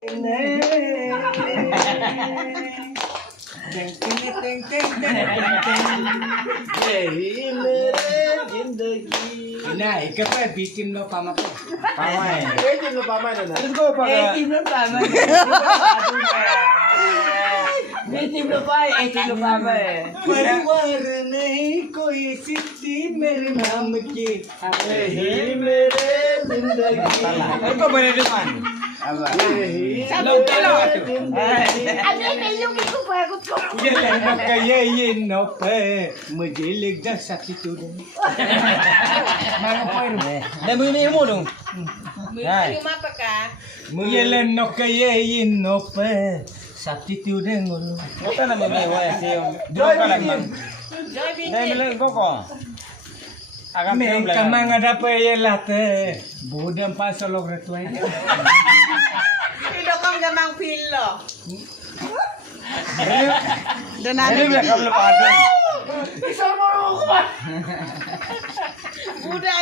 नाही कसं बीचिन no Pama Pamay. Let's go pag... परिवार नहीं कोई सिद्धि मेरे नाम की Yही मेरे जिंदगी. Ano ba ba naman? मुझे लिख जा साथी तू Dami mo dong. Lumapa ka. मुझे नो कये नो पे साथी तू ngolo Ito na may wa siyo. Joy ka lang man. Joy Dami Binti. lang ko ko. Agam मैं lang. कमांग ada पे ये लाते budam pas log retuai Pilo kang gamang pilo. Dami lang kablo pa. Buda